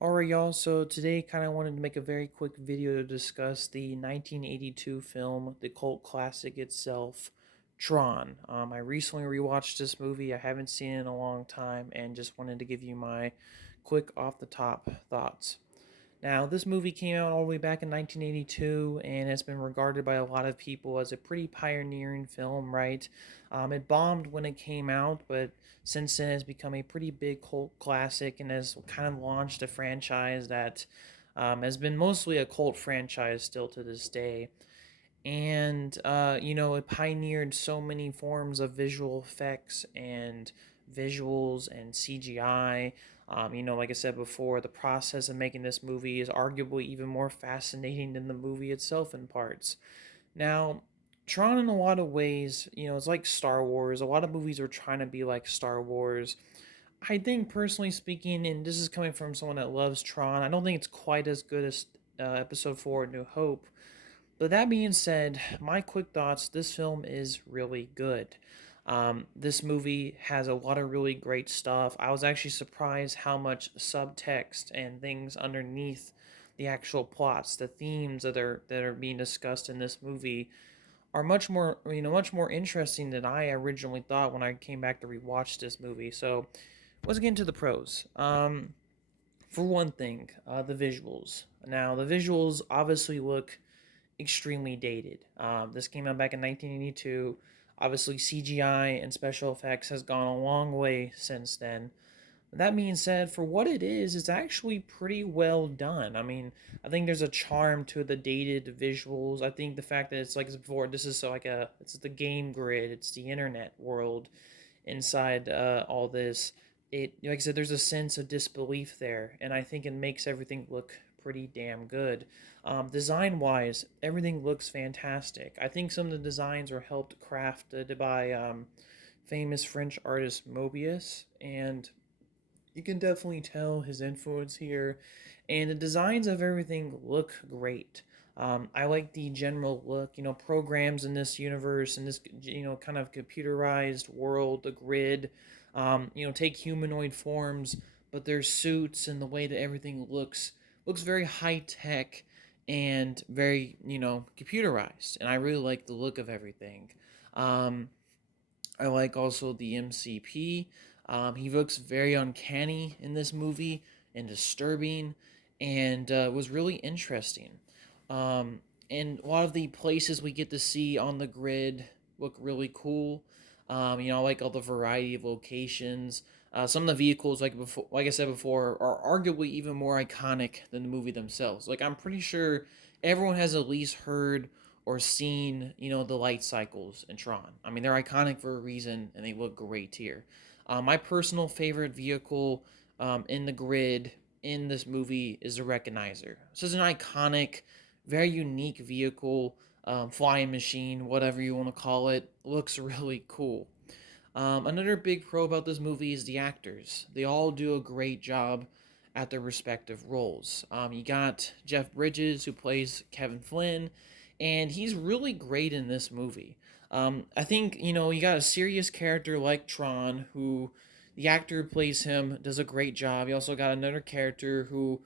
Alright, y'all. So today, kind of wanted to make a very quick video to discuss the 1982 film, the cult classic itself, Tron. I recently rewatched this movie. I haven't seen it in a long time, and just wanted to give you my quick off the top thoughts. Now, this movie came out all the way back in 1982, and it's been regarded by a lot of people as a pretty pioneering film, right? It bombed when it came out, but since then has become a pretty big cult classic and has kind of launched a franchise that has been mostly a cult franchise still to this day. And it pioneered so many forms of visual effects and visuals and CGI. Like I said before, the process of making this movie is arguably even more fascinating than the movie itself in parts. Now, Tron, in a lot of ways, it's like Star Wars. A lot of movies are trying to be like Star Wars. I think, personally speaking, and this is coming from someone that loves Tron, I don't think it's quite as good as Episode 4 New Hope. But that being said, my quick thoughts, this film is really good. This movie has a lot of really great stuff. I was actually surprised how much subtext and things underneath the actual plots, the themes that are being discussed in this movie are much more interesting than I originally thought when I came back to rewatch this movie. So let's get into the pros. For one thing, the visuals. Now, the visuals obviously look extremely dated. This came out back in 1982. Obviously, CGI and special effects has gone a long way since then. That being said, for what it is, it's actually pretty well done. I mean, I think there's a charm to the dated visuals. I think the fact that it's like before, this is so like it's the game grid, it's the internet world inside all this. It, like I said, there's a sense of disbelief there, and I think it makes everything look pretty damn good. Design wise, everything looks fantastic. I think some of the designs are helped crafted by famous French artist Mobius, and you can definitely tell his influence here. And the designs of everything look great. I like the general look, programs in this universe, in this, kind of computerized world, the grid, take humanoid forms, but their suits and the way that everything looks very high tech and very, computerized. And I really like the look of everything. Um, I like also the MCP. He looks very uncanny in this movie and disturbing, and was really interesting. Um, and a lot of the places we get to see on the grid look really cool. I like all the variety of locations. Some of the vehicles, like I said before, are arguably even more iconic than the movie themselves. Like I'm pretty sure everyone has at least heard or seen, the light cycles in Tron. I mean, they're iconic for a reason, and they look great here. My personal favorite vehicle in the grid in this movie is the Recognizer. This is an iconic, very unique vehicle, flying machine, whatever you want to call it. Looks really cool. Another big pro about this movie is the actors. They all do a great job at their respective roles. You got Jeff Bridges, who plays Kevin Flynn, and he's really great in this movie. I think, you got a serious character like Tron, who the actor who plays him does a great job. You also got another character who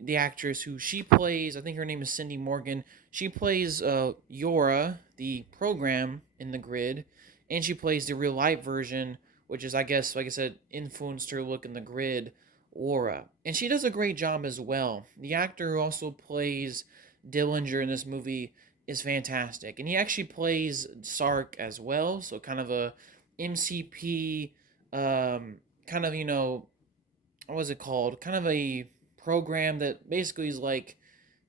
the actress who she plays, I think her name is Cindy Morgan. She plays Yora, the program in the grid, and she plays the real life version, which is, I guess, like I said, influenced her look in the grid, Laura. And she does a great job as well. The actor who also plays Dillinger in this movie is fantastic. And he actually plays Sark as well, so kind of a MCP, kind of, what was it called? Kind of a program that basically is like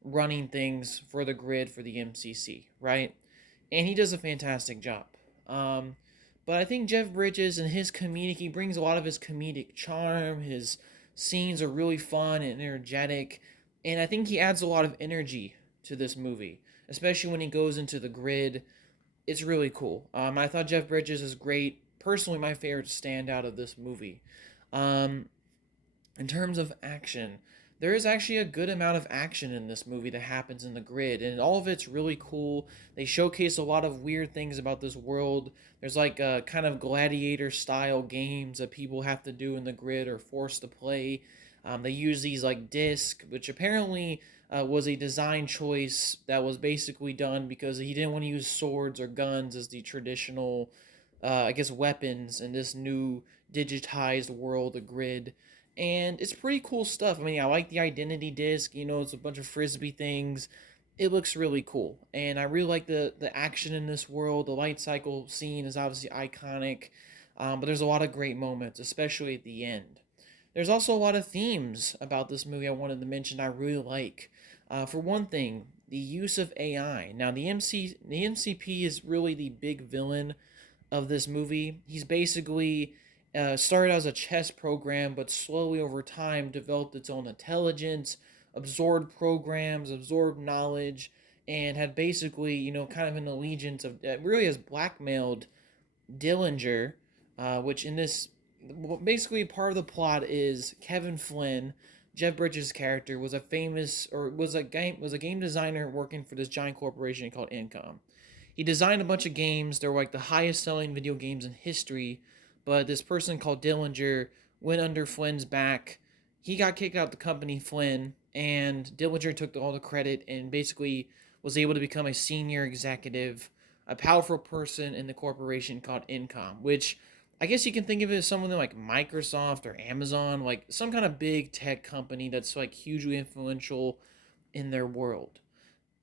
running things for the grid for the MCC, right? And he does a fantastic job. Um, but I think Jeff Bridges and his comedic, he brings a lot of his comedic charm. His scenes are really fun and energetic. And I think he adds a lot of energy to this movie, especially when he goes into the grid. It's really cool. I thought Jeff Bridges is great. Personally, my favorite standout of this movie. Um, in terms of action, there is actually a good amount of action in this movie that happens in the grid, and all of it's really cool. They showcase a lot of weird things about this world. There's like a kind of gladiator style games that people have to do in the grid or forced to play. They use these like disc, which apparently was a design choice that was basically done because he didn't want to use swords or guns as the traditional, I guess, weapons in this new digitized world, the grid. And it's pretty cool stuff. I mean, I like the identity disc. It's a bunch of frisbee things. It looks really cool, and I really like the action in this world. The light cycle scene is obviously iconic, but there's a lot of great moments, especially at the end. There's also a lot of themes about this movie I wanted to mention I really like. For one thing, the use of AI. Now, the MCP is really the big villain of this movie. He's basically started as a chess program, but slowly over time developed its own intelligence, absorbed programs, absorbed knowledge, and had basically, kind of an allegiance of really has blackmailed Dillinger, which in this basically part of the plot is Kevin Flynn, Jeff Bridges' character, was a famous or was a game designer working for this giant corporation called Incom. He designed a bunch of games. They're like the highest selling video games in history, but this person called Dillinger went under Flynn's back. He got kicked out of the company, Flynn, and Dillinger took all the credit and basically was able to become a senior executive, a powerful person in the corporation called Incom, which I guess you can think of it as something like Microsoft or Amazon, like some kind of big tech company that's like hugely influential in their world.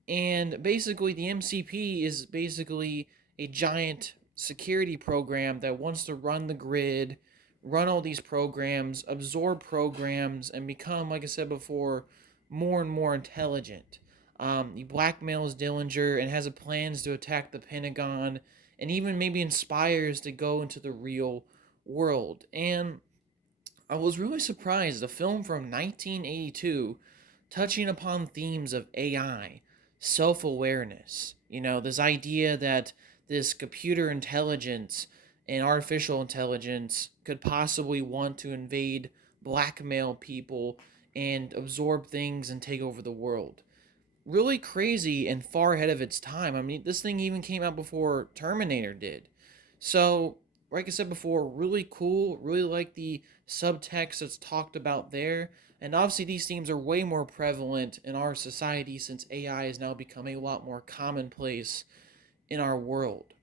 And basically, the MCP is basically a giant security program that wants to run the grid, run all these programs, absorb programs, and become, like I said before, more and more intelligent. He blackmails Dillinger and has plans to attack the Pentagon and even maybe inspires to go into the real world. And I was really surprised. A film from 1982 touching upon themes of AI, self awareness, this idea that this computer intelligence and artificial intelligence could possibly want to invade, blackmail people, and absorb things and take over the world. Really crazy and far ahead of its time. I mean, this thing even came out before Terminator did. So, like I said before, really cool. Really like the subtext that's talked about there. And obviously, these themes are way more prevalent in our society since AI has now become a lot more commonplace in our world.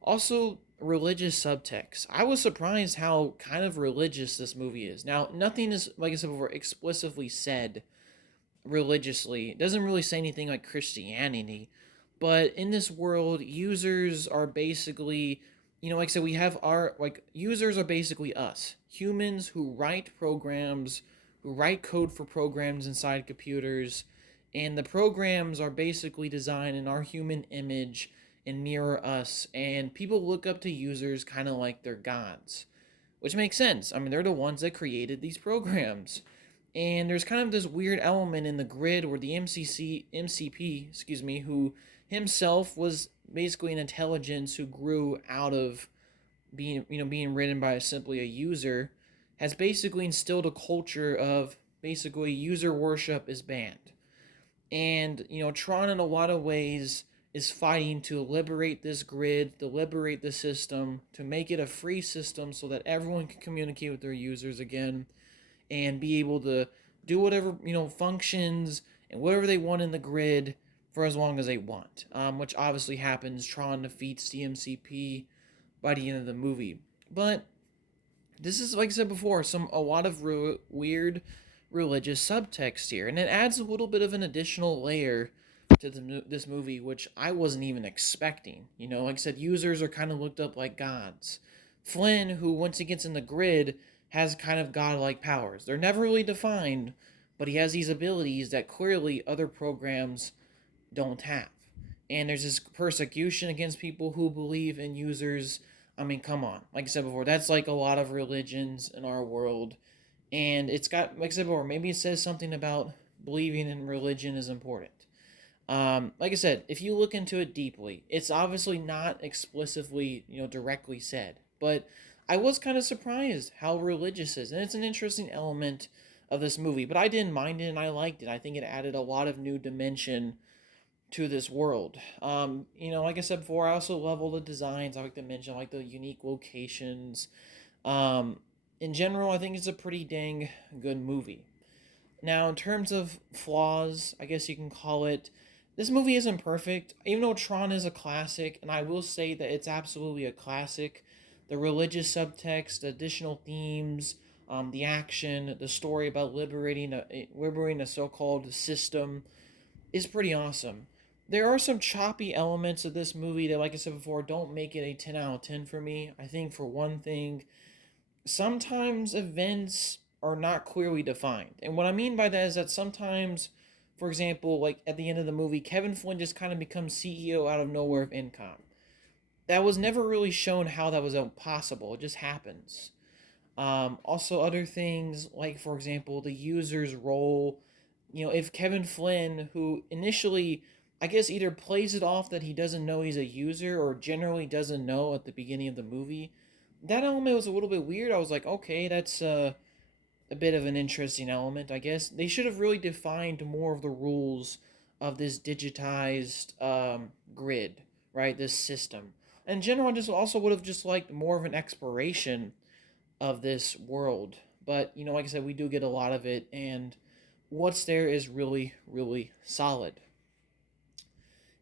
Also, religious subtext. I was surprised how kind of religious this movie is. Now, nothing is, like I said before, explicitly said religiously. It doesn't really say anything like Christianity, but in this world, users are basically, like I said, we have our, like, users are basically us, humans who write programs, who write code for programs inside computers, and the programs are basically designed in our human image and mirror us, and people look up to users kind of like they're gods, which makes sense. I mean, they're the ones that created these programs. And there's kind of this weird element in the grid where the MCP, who himself was basically an intelligence who grew out of being ridden by simply a user, has basically instilled a culture of basically user worship is banned. And Tron in a lot of ways is fighting to liberate this grid, to liberate the system, to make it a free system so that everyone can communicate with their users again and be able to do whatever functions and whatever they want in the grid for as long as they want, which obviously happens. Tron defeats the MCP by the end of the movie, but this is, like I said before, a lot of weird religious subtext here, and it adds a little bit of an additional layer to this movie, which I wasn't even expecting. Like I said, users are kind of looked up like gods. Flynn, who once he gets in the grid, has kind of godlike powers. They're never really defined, but he has these abilities that clearly other programs don't have. And there's this persecution against people who believe in users. I mean, come on. Like I said before, that's like a lot of religions in our world. And it's got, like I said before, maybe it says something about believing in religion is important. Like I said, if you look into it deeply, it's obviously not explicitly, directly said. But I was kind of surprised how religious it is. And it's an interesting element of this movie. But I didn't mind it and I liked it. I think it added a lot of new dimension to this world. Like I said before, I also love all the designs. I like to mention, like the unique locations. In general, I think it's a pretty dang good movie. Now, in terms of flaws, I guess you can call it, this movie isn't perfect. Even though Tron is a classic, and I will say that it's absolutely a classic, the religious subtext, the additional themes, the action, the story about liberating a so-called system is pretty awesome. There are some choppy elements of this movie that, like I said before, don't make it a 10 out of 10 for me. I think, for one thing, sometimes events are not clearly defined. And what I mean by that is that sometimes, for example, like at the end of the movie, Kevin Flynn just kind of becomes CEO out of nowhere of Incom. That was never really shown how that was possible. It just happens. Also, other things like, for example, the user's role. If Kevin Flynn, who initially, I guess, either plays it off that he doesn't know he's a user or generally doesn't know at the beginning of the movie, that element was a little bit weird. I was like, okay, that's a bit of an interesting element, I guess. They should have really defined more of the rules of this digitized grid, right? This system. In general, I just also would have just liked more of an exploration of this world. But, like I said, we do get a lot of it, and what's there is really, really solid.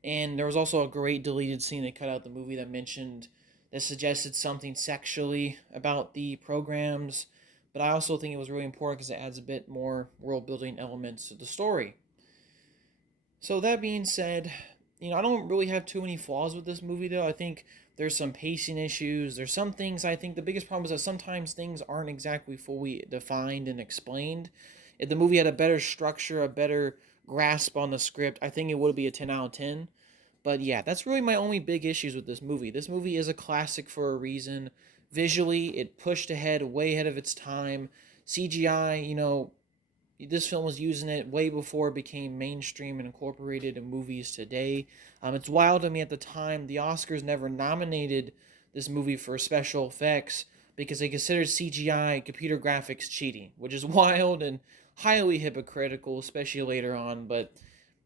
And there was also a great deleted scene they cut out the movie that suggested something sexually about the programs. But I also think it was really important because it adds a bit more world building elements to the story. So that being said, I don't really have too many flaws with this movie though. I think there's some pacing issues. There's some things I think the biggest problem is that sometimes things aren't exactly fully defined and explained. If the movie had a better structure, a better grasp on the script, I think it would be a 10 out of 10. But yeah, that's really my only big issues with this movie. This movie is a classic for a reason. Visually, it pushed ahead, way ahead of its time. CGI, this film was using it way before it became mainstream and incorporated in movies today. It's wild to me at the time the Oscars never nominated this movie for special effects because they considered CGI computer graphics cheating, which is wild and highly hypocritical, especially later on. But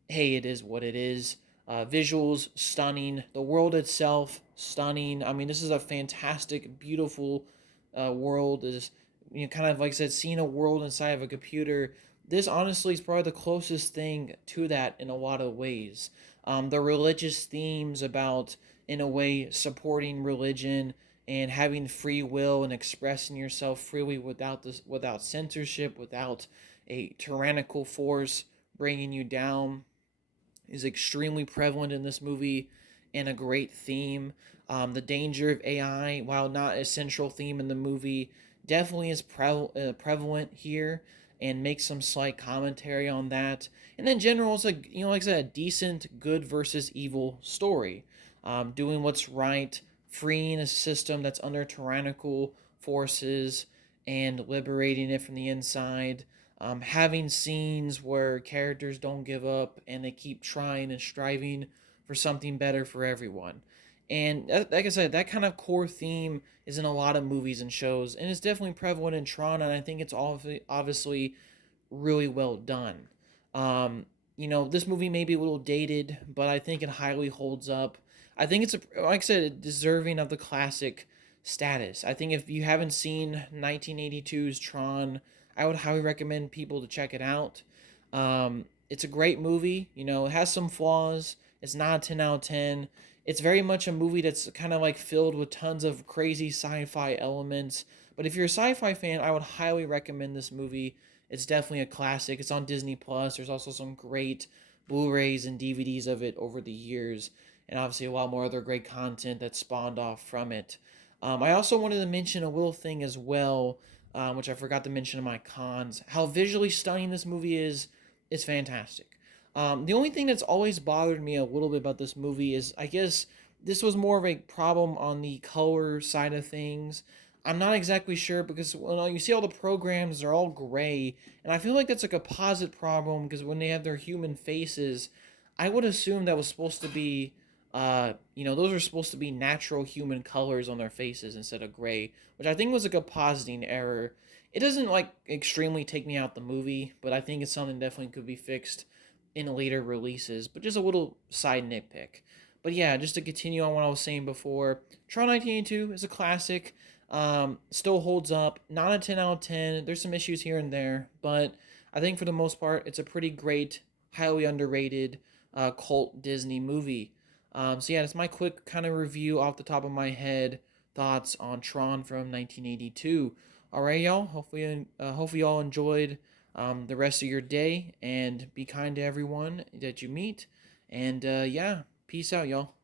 hey, it is what it is. Visuals stunning. The world itself stunning. I mean, this is a fantastic, beautiful world. Is kind of like I said, seeing a world inside of a computer. This honestly is probably the closest thing to that in a lot of ways. The religious themes about, in a way, supporting religion and having free will and expressing yourself freely without censorship, without a tyrannical force bringing you down is extremely prevalent in this movie and a great theme. The danger of AI, while not a central theme in the movie, definitely is prevalent here and makes some slight commentary on that. And in general, it's like I said, a decent good versus evil story. Doing what's right, freeing a system that's under tyrannical forces, and liberating it from the inside. Having scenes where characters don't give up and they keep trying and striving for something better for everyone. And like I said, that kind of core theme is in a lot of movies and shows, and it's definitely prevalent in Tron, and I think it's obviously really well done. This movie may be a little dated, but I think it highly holds up. I think it's, like I said, deserving of the classic status. I think if you haven't seen 1982's Tron, I would highly recommend people to check it out. It's a great movie. It has some flaws. It's not a 10 out of 10. It's very much a movie that's kind of like filled with tons of crazy sci-fi elements. But if you're a sci-fi fan, I would highly recommend this movie. It's definitely a classic. It's on Disney Plus. There's also some great Blu-rays and DVDs of it over the years, and obviously a lot more other great content that spawned off from it. I also wanted to mention a little thing as well, which I forgot to mention in my cons. How visually stunning this movie is fantastic. The only thing that's always bothered me a little bit about this movie is, I guess, this was more of a problem on the color side of things. I'm not exactly sure because when you see all the programs, they're all gray, and I feel like that's like a posit problem because when they have their human faces, I would assume that was supposed to be, those are supposed to be natural human colors on their faces instead of gray, which I think was like a positing error. It doesn't like extremely take me out the movie, but I think it's something definitely could be fixed in later releases. But just a little side nitpick. But yeah, just to continue on what I was saying before, Tron 1982 is a classic. Still holds up. Not a 10 out of 10. There's some issues here and there, but I think for the most part, it's a pretty great, highly underrated cult Disney movie. So yeah, that's my quick kind of review off the top of my head thoughts on Tron from 1982. All right, y'all. Hopefully y'all enjoyed the rest of your day, and be kind to everyone that you meet. And yeah, peace out, y'all.